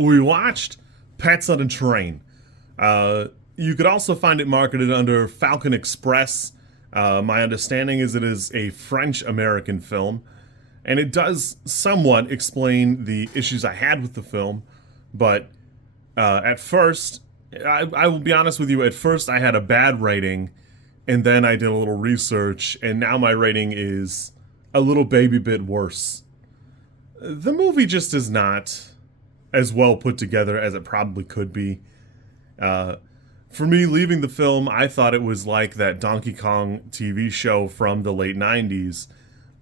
We watched Pets on a Train. You could also find it marketed under Falcon Express. My understanding is it is a French-American film, and it does somewhat explain the issues I had with the film, but at first, I will be honest with you, at first I had a bad rating, and then I did a little research, and now my rating is a little baby bit worse. The movie just is not as well put together as it probably could be. For me, leaving the film, I thought it was like that Donkey Kong TV show from the late 90s.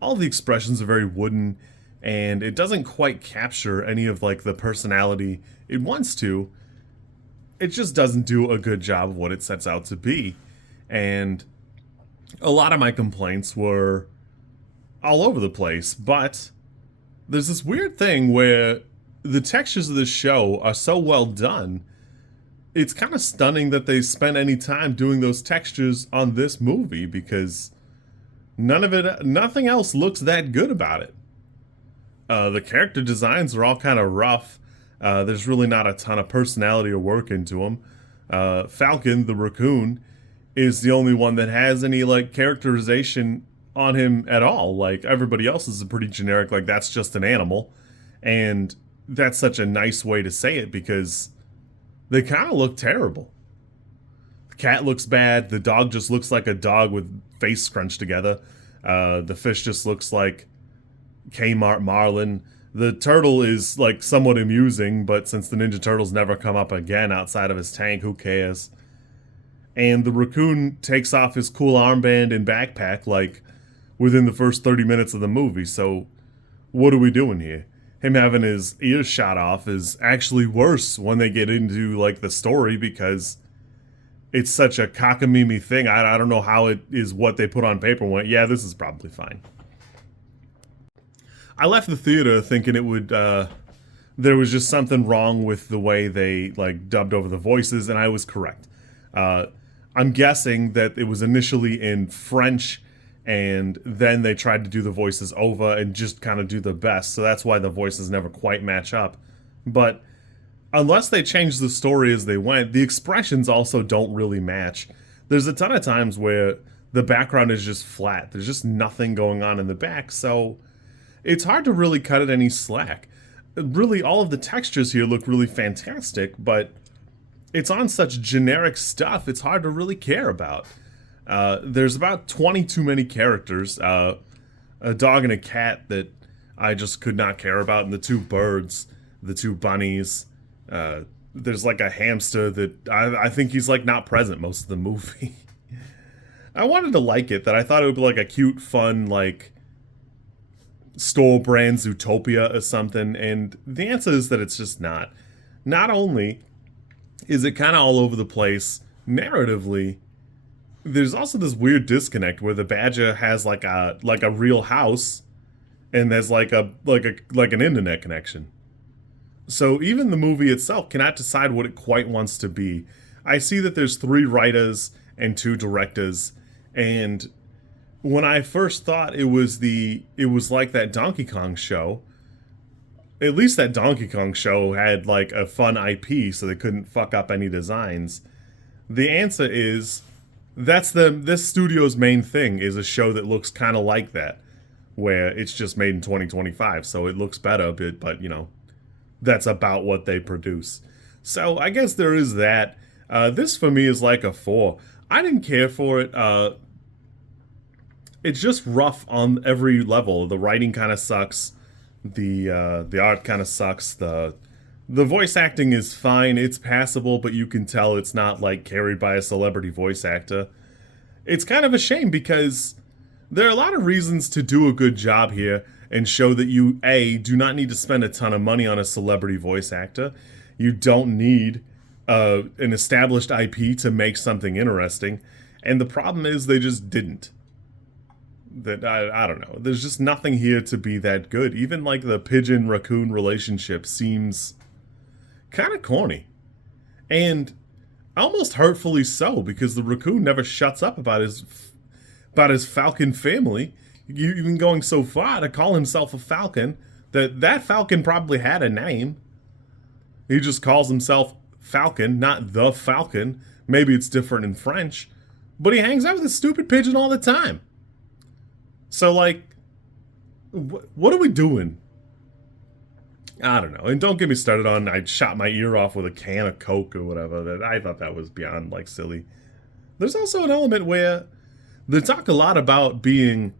All the expressions are very wooden, and it doesn't quite capture any of like the personality it wants to. It just doesn't do a good job of what it sets out to be. And a lot of my complaints were all over the place, but there's this weird thing where the textures of this show are so well done. It's kind of stunning that they spent any time doing those textures on this movie because nothing else looks that good about it. The character designs are all kind of rough. There's really not a ton of personality or work into them. Falcon, the raccoon, is the only one that has any like characterization on him at all. Like everybody else is a pretty generic, like that's just an animal. And that's such a nice way to say it because they kind of look terrible. The cat looks bad. The dog just looks like a dog with face scrunched together. The fish just looks like Kmart Marlin. The turtle is like somewhat amusing, but since the Ninja Turtles never come up again outside of his tank, who cares? And the raccoon takes off his cool armband and backpack like within the first 30 minutes of the movie. So what are we doing here? Him having his ears shot off is actually worse when they get into like the story because it's such a cockamamie thing. I don't know how it is what they put on paper. Went, yeah, this is probably fine. I left the theater thinking it would. There was just something wrong with the way they like dubbed over the voices, and I was correct. I'm guessing that it was initially in French, and then they tried to do the voices over and just kind of do the best. So that's why the voices never quite match up. But unless they changed the story as they went, the expressions also don't really match. There's a ton of times where the background is just flat. There's just nothing going on in the back, so it's hard to really cut it any slack. Really, all of the textures here look really fantastic, but it's on such generic stuff, it's hard to really care about. There's about 20 too many characters. A dog and a cat that I just could not care about, and the two birds, the two bunnies. There's like a hamster that I think he's like not present most of the movie. I wanted to like it, that I thought it would be like a cute, fun, like store brand Zootopia or something, and the answer is that it's just not. Not only is it kind of all over the place narratively, there's also this weird disconnect where the badger has like a real house and there's like an internet connection. So even the movie itself cannot decide what it quite wants to be. I see that there's 3 writers and 2 directors, and when I first thought it was like that Donkey Kong show, at least that Donkey Kong show had like a fun IP so they couldn't fuck up any designs. The answer is this studio's main thing is a show that looks kind of like that, where it's just made in 2025, so it looks better, but you know, that's about what they produce. So I guess there is that. This for me is like a 4. I didn't care for it. It's just rough on every level. The writing kind of sucks. The art kind of sucks. The voice acting is fine. It's passable, but you can tell it's not like carried by a celebrity voice actor. It's kind of a shame because there are a lot of reasons to do a good job here and show that you, A, do not need to spend a ton of money on a celebrity voice actor. You don't need an established IP to make something interesting. And the problem is they just didn't. That I don't know. There's just nothing here to be that good. Even like the pigeon-raccoon relationship seems kind of corny. And almost hurtfully so, because the raccoon never shuts up about his falcon family. Even going so far to call himself a falcon, that falcon probably had a name. He just calls himself Falcon, not the Falcon. Maybe it's different in French, but he hangs out with this stupid pigeon all the time. So, like, what are we doing? I don't know. And don't get me started on I shot my ear off with a can of Coke or whatever. I thought that was beyond, like, silly. There's also an element where they talk a lot about being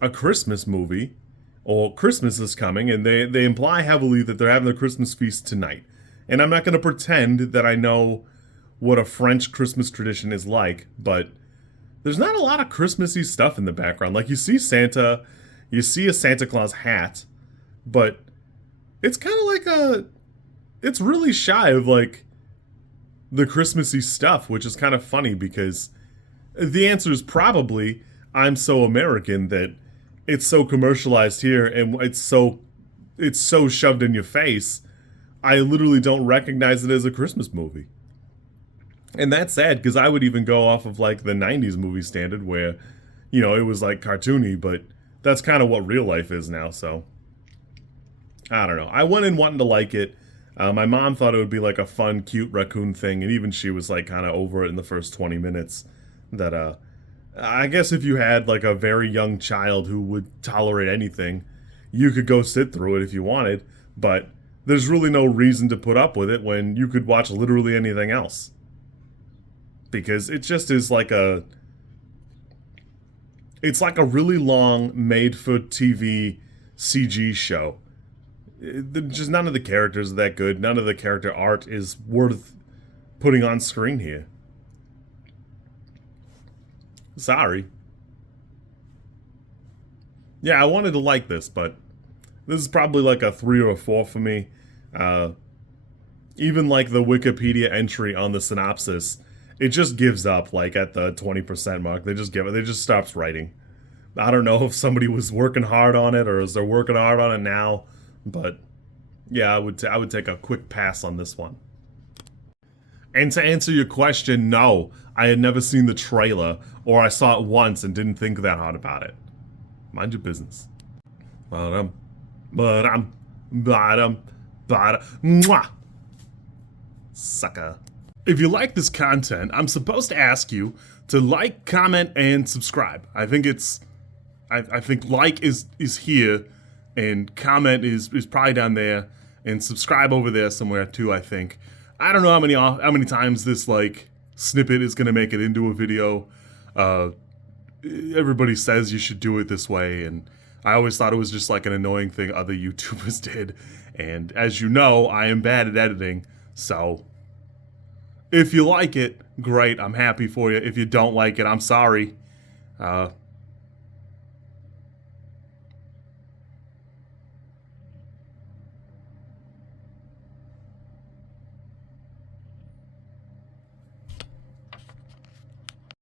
a Christmas movie, or Christmas is coming, and they imply heavily that they're having the Christmas feast tonight. And I'm not going to pretend that I know what a French Christmas tradition is like, but there's not a lot of Christmassy stuff in the background. Like, you see Santa, you see a Santa Claus hat, but it's kind of like it's really shy of, like, the Christmassy stuff, which is kind of funny because the answer is probably I'm so American that it's so commercialized here and it's so shoved in your face, I literally don't recognize it as a Christmas movie. And that's sad because I would even go off of, like, the 90s movie standard where, you know, it was, like, cartoony, but that's kind of what real life is now, so I don't know. I went in wanting to like it. My mom thought it would be, like, a fun, cute raccoon thing, and even she was, like, kind of over it in the first 20 minutes. That, I guess if you had, like, a very young child who would tolerate anything, you could go sit through it if you wanted, but there's really no reason to put up with it when you could watch literally anything else. Because it just is like it's like a really long made-for-TV CG show. Just none of the characters are that good. None of the character art is worth putting on screen here. Sorry. Yeah, I wanted to like this, but this is probably like a 3 or a 4 for me. Even like the Wikipedia entry on the synopsis, it just gives up, like, at the 20% mark. They just stops writing. I don't know if somebody was working hard on it or is they're working hard on it now, but yeah, I would take a quick pass on this one. And to answer your question, no, I had never seen the trailer, or I saw it once and didn't think that hard about it. Mind your business. Mwah. Sucker. If you like this content, I'm supposed to ask you to like, comment, and subscribe. I think like is here, and comment is probably down there, and subscribe over there somewhere too, I think. I don't know how many times this, like, snippet is gonna make it into a video. Everybody says you should do it this way, and I always thought it was just like an annoying thing other YouTubers did. And as you know, I am bad at editing, so if you like it, great, I'm happy for you. If you don't like it, I'm sorry.